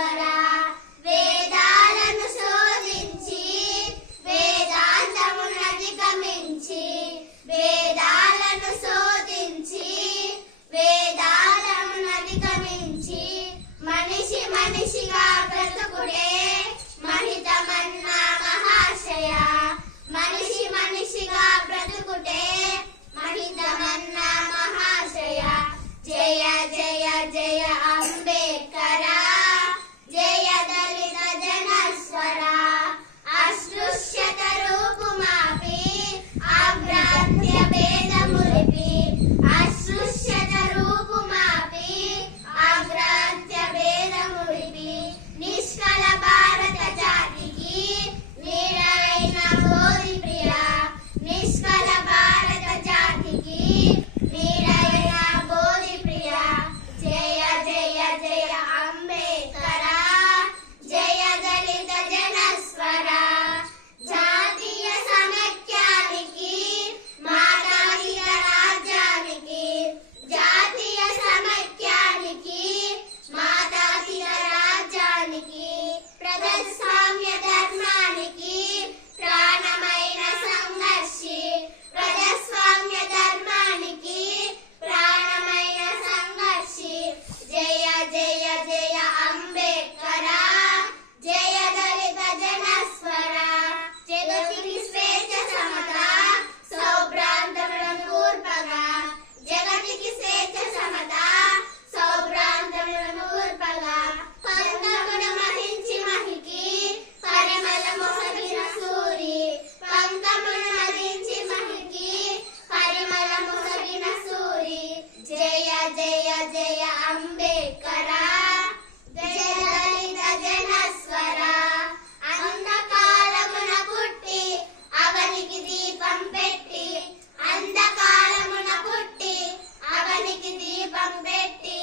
para జయ జయ అంబేద్కరా పెట్టి అంధకారమున పుట్టి అవనికి దీపం పెట్టి